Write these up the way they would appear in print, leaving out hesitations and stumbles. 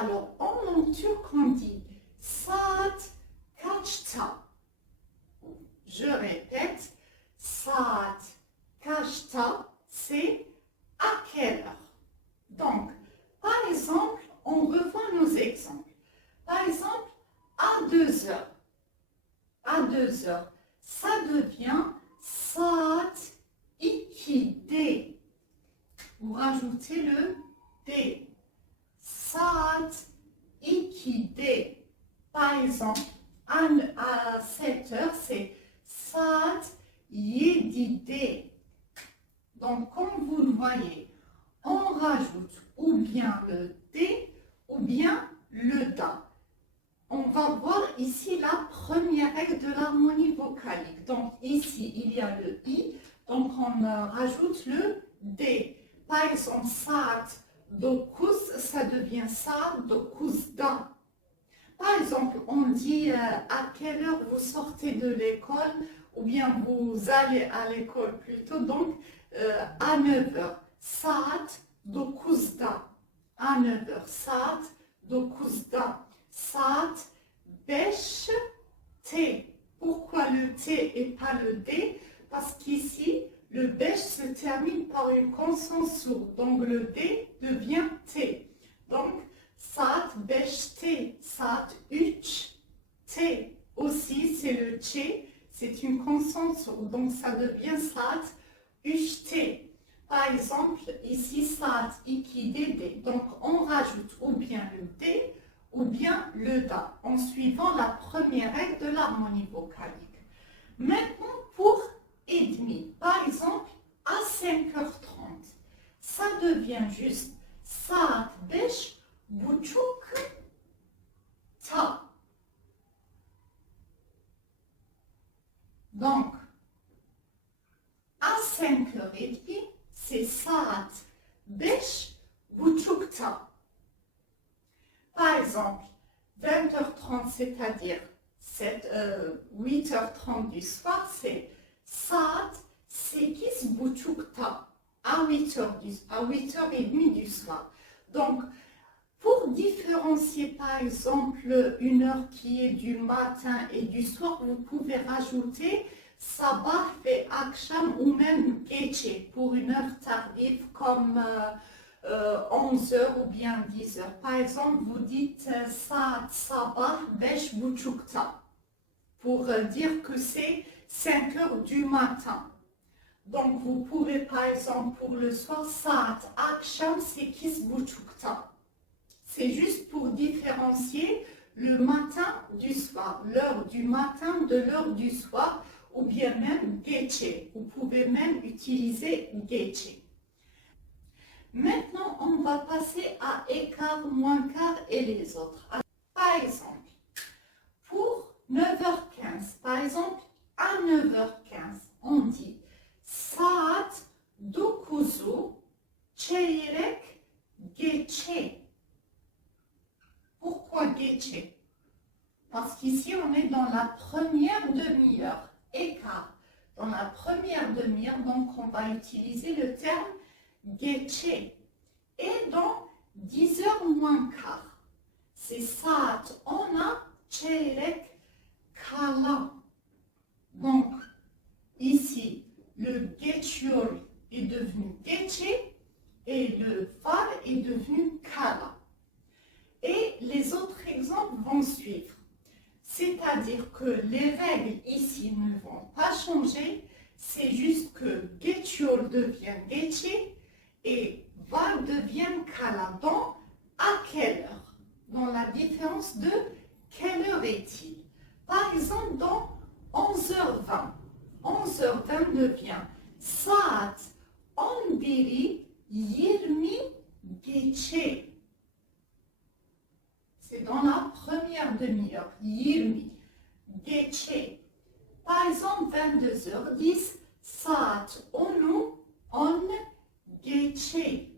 Alors, en langue turque, on dit saat kaçta. Je répète, saat kaçta, c'est à quelle heure. Donc, par exemple, on revoit nos exemples. Par exemple, à 2 heures. À 2 heures, ça devient saat 2'de. Vous rajoutez le D. Saat 2'de. Par exemple, à 7 heures, c'est saat 7'de. Donc, comme vous le voyez, on rajoute ou bien le D ou bien le DA. On va voir ici la première règle de l'harmonie vocalique. Donc ici, il y a le I, donc on rajoute le D. Par exemple, saat 9, ça devient saat 9'da. Par exemple, on dit à quelle heure vous sortez de l'école ou bien vous allez à l'école plutôt, donc à 9 heures. Saat 9'da. À 9 heures. Saat 9'da. Saat 5 T. Pourquoi le T et pas le D? Parce qu'ici, le 5 se termine par une consonne sourde. Donc le D devient T. Donc, saat 5 T. Saat 3 T. Aussi, c'est le T. C'est une consonne sourde. Donc, ça devient saat 3 T. Par exemple, ici, saat 2'de. Donc, on rajoute ou bien le D ou bien le DA, en suivant la première règle de l'harmonie vocalique. Maintenant, pour et demi, par exemple, à 5h30, ça devient juste saat 5.30 ta. Donc, à 5h30, c'est saat 5.30 ta. Par exemple, 20h30, c'est-à-dire 8h30 du soir, c'est saat 8.30 ta, à 8h30 du soir. Donc, pour différencier par exemple une heure qui est du matin et du soir, vous pouvez rajouter sabah et akşam ou même gece pour une heure tardive comme 11h ou bien 10h. Par exemple, vous dites saat sabah 5.30 ta pour dire que c'est 5 heures du matin. Donc, vous pouvez par exemple pour le soir, saat akşam 8.30 ta. C'est juste pour différencier le matin du soir, l'heure du matin de l'heure du soir, ou bien même gece. Vous pouvez même utiliser gece. Maintenant, on va passer à écart, moins quart et les autres. Par exemple, pour 9h15, par exemple, à 9h15, on dit saat 9'u çeyrek geçe. Pourquoi geçe? Parce qu'ici, on est dans la première demi-heure, écart. Dans la première demi-heure, donc on va utiliser le terme geçe. Et dans 10h moins quart, c'est saat 10'a çeyrek kala. Donc, ici, le geçiyor est devenu geçe et le var est devenu kala. Et les autres exemples vont suivre. C'est-à-dire que les règles ici ne vont pas changer, c'est juste que geçiyor devient geçe et var devient kala. Dans à quelle heure? Dans la différence de quelle heure est-il? Par exemple, dans 11h20. 11h20 devient saat 11'i 20 geçe. C'est dans la première demi-heure, 20 geçe. Par exemple, 22h10, saat 10'u 10 geçe.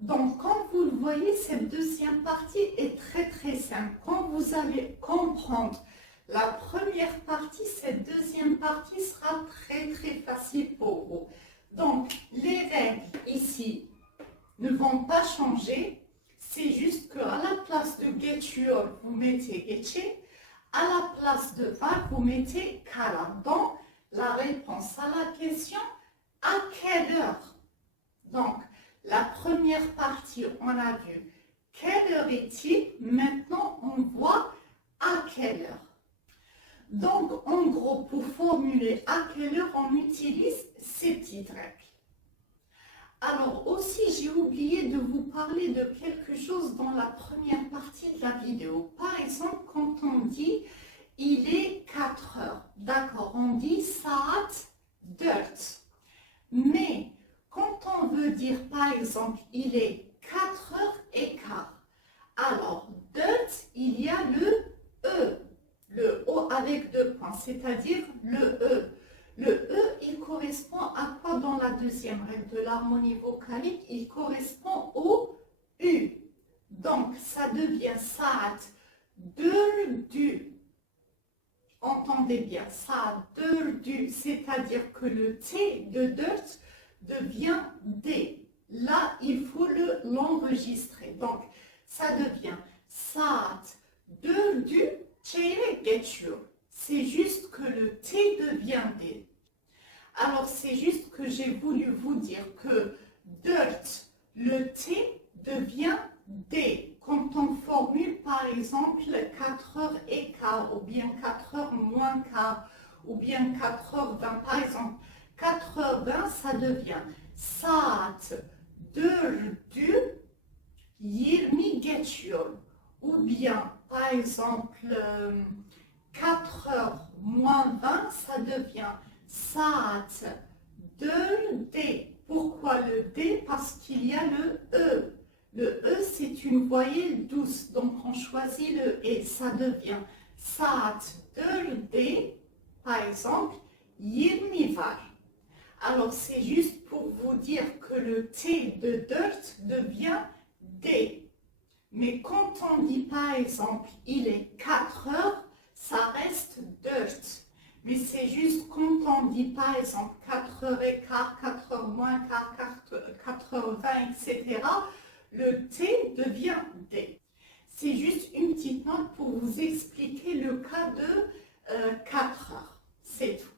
Donc, comme vous le voyez, cette deuxième partie est très simple. Quand vous allez comprendre la première partie, cette deuxième partie sera très facile pour vous. Donc, les règles ici, ne vont pas changer. C'est juste qu'à la place de geçiyor, vous mettez geçe. À la place de var, vous mettez kara. Donc, la réponse à la question, à quelle heure? Donc, la première partie, on a vu quelle heure est-il? Maintenant, on voit à quelle heure. Donc, en gros, pour formuler à quelle heure, on utilise ces petites règles. Alors aussi, j'ai oublié de vous parler de quelque chose dans la première partie de la vidéo. Par exemple, quand on dit « il est 4 heures », d'accord, on dit « saat 4 ». Mais quand on veut dire, par exemple, « il est 4h15 », alors « 4 », il y a le O avec 2 points, c'est-à-dire le E. Le E, il correspond à quoi dans la deuxième règle de l'harmonie vocalique? Il correspond au U. Donc, ça devient saat dördü. Entendez bien, saat dördü, c'est-à-dire que le T de dört devient D. Là, il faut l'enregistrer. Donc, ça devient saat dördü çeyrek geçiyor. C'est juste que le T devient D. Alors, c'est juste que j'ai voulu vous dire que dört, le T devient D. Quand on formule, par exemple, 4h15, ou bien 4h moins quart, ou bien 4h20, par exemple, 4h20, ça devient saat dördü 20 geçiyor. Ou bien, par exemple, 4h moins 20, ça devient saat dördü. Pourquoi le D? Parce qu'il y a le E. Le E, c'est une voyelle douce, donc on choisit le E. Ça devient saat dördü, par exemple, 20 var. Alors, c'est juste pour vous dire que le T de dört devient D. Mais quand on dit par exemple, il est 4 heures, ça reste dört. Mais c'est juste quand on dit par exemple 4h15, 4h moins quart, 4h20, etc., le T devient D. C'est juste une petite note pour vous expliquer le cas de 4 heures. C'est tout.